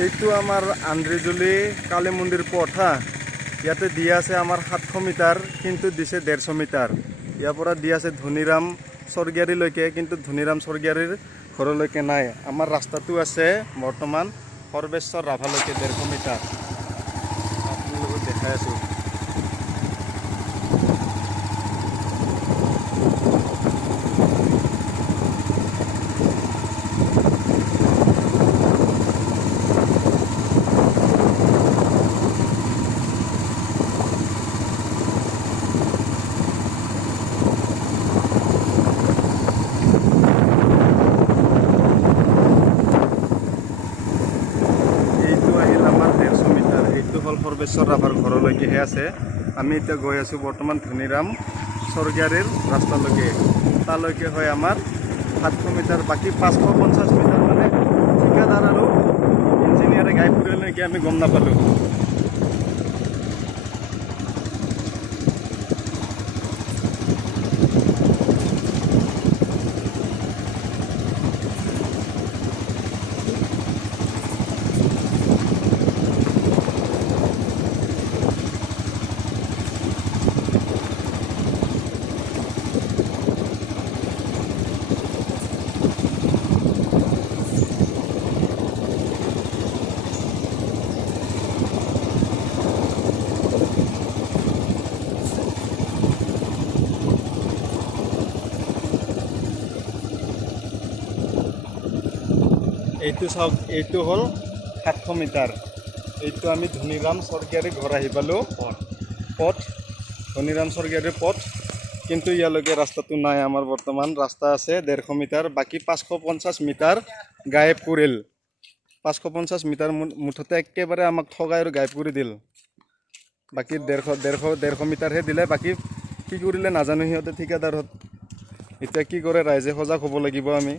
এইটো আমাৰ আন্দ্ৰিজুলি কালী মন্দিৰ পথ হা। ইয়াতে দিয়া আছে আমাৰ 700 মিটাৰ, কিন্তু দিছে 150 মিটাৰ। ইয়াৰ পৰা দিয়া আছে ধনীৰাম স্বৰ্গীয়াৰীলৈকে, কিন্তু ধনীৰাম স্বৰ্গীয়াৰীৰ ঘৰলৈকে নাই। আমাৰ ৰাস্তাটো আছে বৰ্তমান সৰ্বেশ্বৰ ৰাভালৈকে 150 মিটাৰ। আপোনালোকক দেখাই আছোঁ। সৰ্বেশ্বৰ ৰাভাৰ ঘৰলৈকেহে আছে। আমি এতিয়া গৈ আছোঁ বৰ্তমান ধনীৰাম স্বৰ্গীয়াৰীৰ ৰাস্তালৈকে। তালৈকে হয় আমাৰ 700 মিটাৰ, বাকী 550 মিটাৰ মানে ঠিকাদাৰ আৰু ইঞ্জিনিয়াৰে গাই ফুৰিলে নেকি আমি গম নাপালোঁ। এইটো চাওক, এইটো হ'ল 700 মিটাৰ। এইটো আমি ধনীৰাম স্বৰ্গীয়াৰীৰ ঘৰ আহি পালোঁ। পথ ধনীৰাম স্বৰ্গীয়াৰীৰ পথ, কিন্তু ইয়ালৈকে ৰাস্তাটো নাই। আমাৰ বৰ্তমান ৰাস্তা আছে 150 মিটাৰ, বাকী 550 মিটাৰ গায়ব কৰিল। 550 মিটাৰ মুঠতে একেবাৰে আমাক ঠগাই আৰু গায়ব কৰি দিল। বাকী 150 মিটাৰহে দিলে, বাকী কি কৰিলে নাজানো সিহঁতে ঠিকাদাৰত। এতিয়া কি কৰে ৰাইজে সজাগ হ'ব লাগিব আমি।